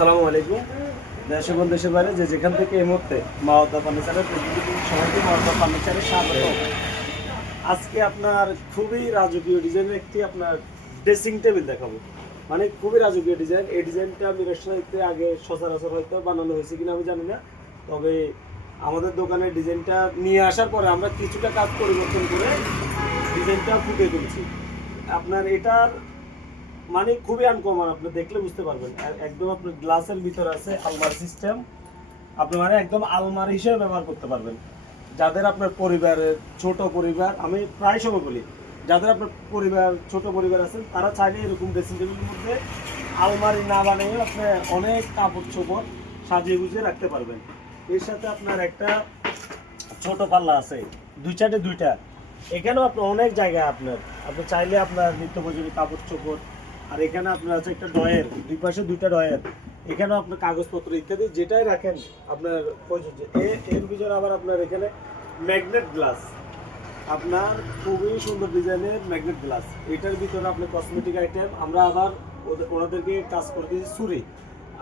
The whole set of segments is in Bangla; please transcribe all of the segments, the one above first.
আসসালামু আলাইকুম। দেশ এবং দেশের বাইরে যে যেখান থেকে এই মুহূর্তে মাওয়াদা ফার্নিচারের সবাইকে মাওয়াদা ফার্নিচারের স্বাগত। আজকে আপনার খুবই রাজকীয় ডিজাইনের একটি আপনার ড্রেসিং টেবিল দেখাবো। মানে খুবই রাজকীয় ডিজাইন। এই ডিজাইনটা মিরসরাইতে আগে সচরাচর হয়তো বানানো হয়েছে কিনা আমি জানি না, তবে আমাদের দোকানের ডিজাইনটা নিয়ে আসার পরে আমরা কিছুটা কাজ পরিবর্তন করে ডিজাইনটা ফুটিয়ে তুলছি। আপনার এটার মানে খুবই আনকমন, আপনি দেখলে বুঝতে পারবেন। একদম আপনার গ্লাসের ভিতরে আছে আলমারি সিস্টেম, আপনি মানে একদম আলমারি হিসেবে ব্যবহার করতে পারবেন। যাদের আপনার পরিবারের ছোট পরিবার, আমি প্রায় সময় বলি যাদের আপনার পরিবার ছোট পরিবার আছে তারা চাইলে এরকম ড্রেসিং টেবিলের মধ্যে আলমারি না বানিয়ে আপনি অনেক কাপড় চোপড় সাজিয়ে গুজিয়ে রাখতে পারবেন। এর সাথে আপনার একটা ছোট পাল্লা আছে, দুইটা। এখানেও আপনার অনেক জায়গা, আপনি চাইলে আপনার নিত্য প্রয়োজনীয় কাপড় চোপড়। আর এখানে আপনার আছে একটা ড্রয়ার, দুই পাশে দুইটা ড্রয়ার। এখানেও আপনার কাগজপত্র ইত্যাদি যেটাই রাখেন আপনার প্রযোজ্য। এর ভিতরে আবার আপনার এখানে ম্যাগনেট গ্লাস, আপনার খুবই সুন্দর ডিজাইনের ম্যাগনেট গ্লাস। এটার ভিতরে আপনার কসমেটিক আইটেম। আমরা আবার ওনাদেরকে কাজ করে দিয়েছি চুড়ি।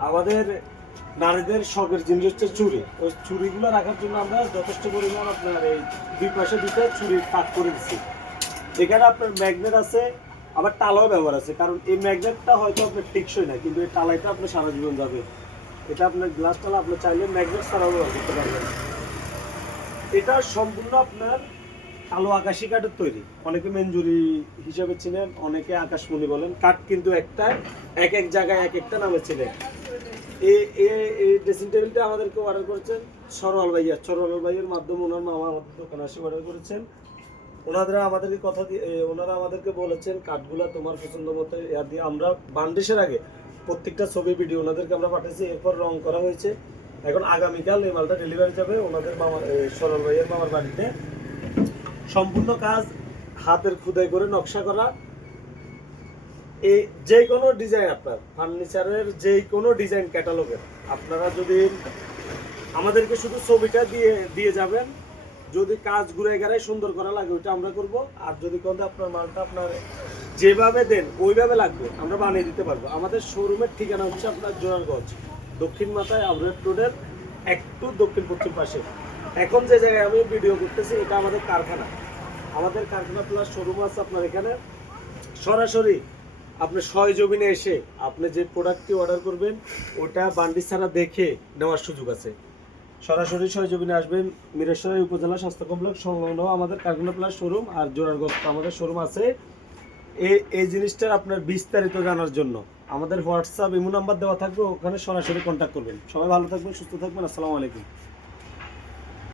আমাদের নারীদের শখের জিনিস হচ্ছে চুড়ি। ওই চুড়িগুলো রাখার জন্য আমরা যথেষ্ট পরিমাণ আপনার এই দুই পাশে দুইটা চুড়ি কাট করে দিচ্ছি। এখানে আপনার ম্যাগনেট আছে, আবার টালাও ব্যবহার আছে। কারণ এই ম্যাগনেটটা হয়তো আপনার টেকসই না, কিন্তু এই টালাইটা আপনার সারা জীবন যাবে। এটা আপনার গ্লাস টালা আপনি চাইলে ম্যাগনেট ছাড়াও ব্যবহার করতে পারবেন। এটা সম্পূর্ণ আপনার কালো আকাশি কাঠের তৈরি। অনেকে মেঞ্জুরি হিসাবে চিনেন, অনেকে আকাশমণি বলেন। কাঠ কিন্তু একটা, এক এক জায়গায় এক একটা নামে চিনেন। এই ড্রেসিং টেবিলটা আমাদেরকে অর্ডার করেছেন সরওয়াল ভাইয়ের মাধ্যমে। ওনার মামা আমাদের দোকানে এসে অর্ডার করেছেন। ওনারা আমাদেরকে বলেছেন কাঠগুলা তোমার পছন্দ মতো দিয়ে আমরা বান্ডিশের আগে প্রত্যেকটা ছবি ভিডিও ওনাদেরকে আমরা পাঠিয়েছি। এরপর রং করা হয়েছে। এখন আগামীকাল এই মালটা ডেলিভারি যাবে ওনাদের সরল ভাইয়ের মামার বাড়িতে। সম্পূর্ণ কাজ হাতের খোদাই করে নকশা করা। এই যে কোনো ডিজাইন, আপনার ফার্নিচারের যে কোনো ডিজাইন ক্যাটালগের, আপনারা যদি আমাদেরকে শুধু ছবিটা দিয়ে যাবেন, যদি কাজ ঘুরে গেড়ায় সুন্দর করা লাগে ওইটা আমরা করব। আর যদি কোনো আপনার মালটা আপনার যেভাবে দেন ওইভাবে লাগবে আমরা বানিয়ে দিতে পারবো। আমাদের শোরুমের ঠিকানা হচ্ছে আপনার জোরারগঞ্জ, দক্ষিণ মাথায় আউটলেট রোডের একটু দক্ষিণ পশ্চিম পাশে। এখন যে জায়গায় আমি ভিডিও করতেছি এটা আমাদের কারখানা। আমাদের কারখানা প্লাস শোরুম আছে আপনার এখানে। সরাসরি আপনি সয়জমিনে এসে আপনি যে প্রোডাক্টটি অর্ডার করবেন ওটা বান্ডি ছাড়া দেখে নেওয়ার সুযোগ আছে। সরাসরি সয়জমিনে আসবেন। মিরসরাই উপজেলা স্বাস্থ্য কমপ্লেক্স সংলগ্ন আমাদের কারখানা প্লাস শোরুম, আর জোরারগঞ্জ আমাদের শোরুম আছে। এই জিনিসটা আপনার বিস্তারিত জানার জন্য আমাদের হোয়াটসঅ্যাপ ইমো নাম্বার দেওয়া থাকবে, ওখানে সরাসরি কন্ট্যাক্ট করবেন। সবাই ভালো থাকবেন, সুস্থ থাকবেন। আসসালামু আলাইকুম।